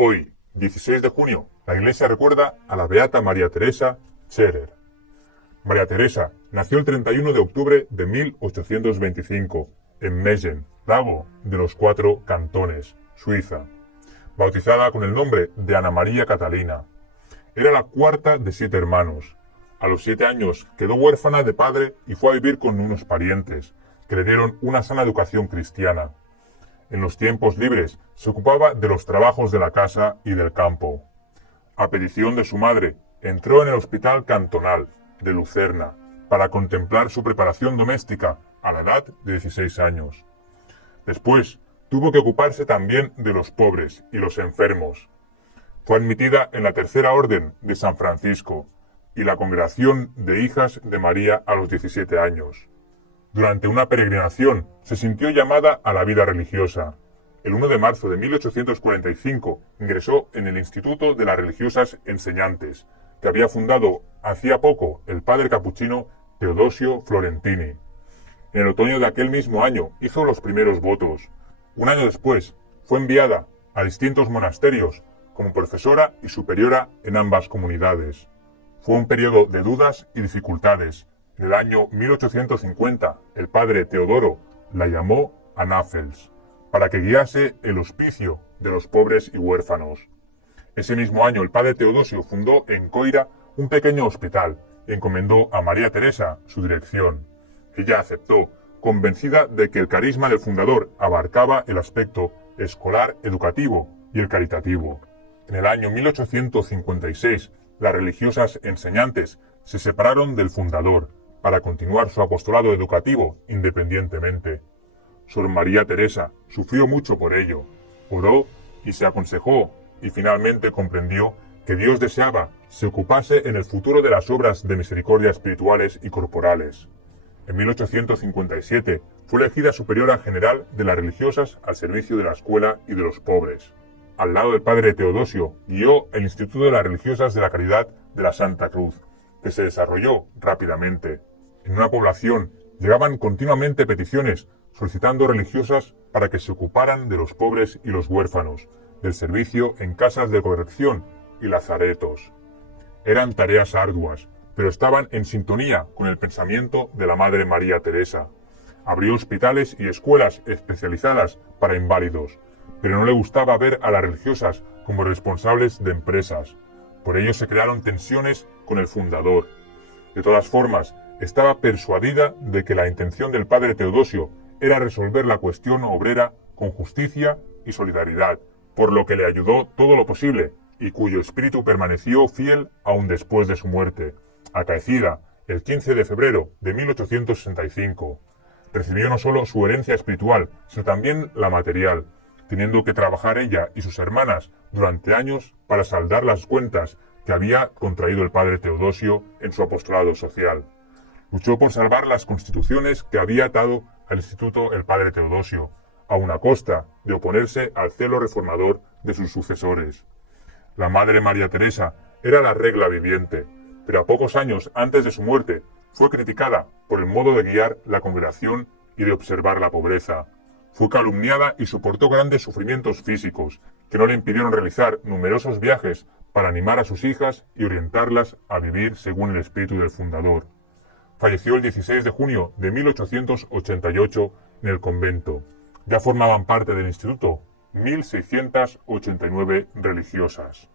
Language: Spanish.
Hoy, 16 de junio, la Iglesia recuerda a la beata María Teresa Scherer. María Teresa nació el 31 de octubre de 1825 en Meissen, lago de los Cuatro Cantones, Suiza, bautizada con el nombre de Ana María Catalina. Era la cuarta de 7 hermanos. A los 7 años quedó huérfana de padre y fue a vivir con unos parientes, que le dieron una sana educación cristiana. En los tiempos libres se ocupaba de los trabajos de la casa y del campo. A petición de su madre, entró en el Hospital Cantonal de Lucerna para contemplar su preparación doméstica a la edad de 16 años. Después, tuvo que ocuparse también de los pobres y los enfermos. Fue admitida en la Tercera Orden de San Francisco y la Congregación de Hijas de María a los 17 años. Durante una peregrinación se sintió llamada a la vida religiosa. El 1 de marzo de 1845 ingresó en el Instituto de las Religiosas Enseñantes, que había fundado hacía poco el padre capuchino Teodosio Florentini. En el otoño de aquel mismo año hizo los primeros votos. Un año después fue enviada a distintos monasterios como profesora y superiora en ambas comunidades. Fue un periodo de dudas y dificultades. En el año 1850, el padre Teodoro la llamó a Näfels para que guiase el hospicio de los pobres y huérfanos. Ese mismo año, el padre Teodosio fundó en Coira un pequeño hospital y encomendó a María Teresa su dirección. Ella aceptó, convencida de que el carisma del fundador abarcaba el aspecto escolar, educativo y el caritativo. En el año 1856, las religiosas enseñantes se separaron del fundador para continuar su apostolado educativo independientemente. Sor María Teresa sufrió mucho por ello, oró y se aconsejó y finalmente comprendió que Dios deseaba se ocupase en el futuro de las obras de misericordia espirituales y corporales. En 1857 fue elegida superiora general de las religiosas al servicio de la escuela y de los pobres. Al lado del padre Teodosio guió el Instituto de las Religiosas de la Caridad de la Santa Cruz, que se desarrolló rápidamente. En una población llegaban continuamente peticiones solicitando religiosas para que se ocuparan de los pobres y los huérfanos, del servicio en casas de corrección y lazaretos. Eran tareas arduas, pero estaban en sintonía con el pensamiento de la Madre María Teresa. Abrió hospitales y escuelas especializadas para inválidos, pero no le gustaba ver a las religiosas como responsables de empresas. Por ello se crearon tensiones con el fundador. De todas formas, estaba persuadida de que la intención del padre Teodosio era resolver la cuestión obrera con justicia y solidaridad, por lo que le ayudó todo lo posible y cuyo espíritu permaneció fiel aún después de su muerte, acaecida el 15 de febrero de 1865. Recibió no solo su herencia espiritual, sino también la material, teniendo que trabajar ella y sus hermanas durante años para saldar las cuentas que había contraído el padre Teodosio en su apostolado social. Luchó por salvar las constituciones que había atado al instituto el padre Teodosio, aun a costa de oponerse al celo reformador de sus sucesores. La Madre María Teresa era la regla viviente, pero a pocos años antes de su muerte fue criticada por el modo de guiar la congregación y de observar la pobreza. Fue calumniada y soportó grandes sufrimientos físicos, que no le impidieron realizar numerosos viajes para animar a sus hijas y orientarlas a vivir según el espíritu del fundador. Falleció el 16 de junio de 1888 en el convento. Ya formaban parte del instituto 1.689 religiosas.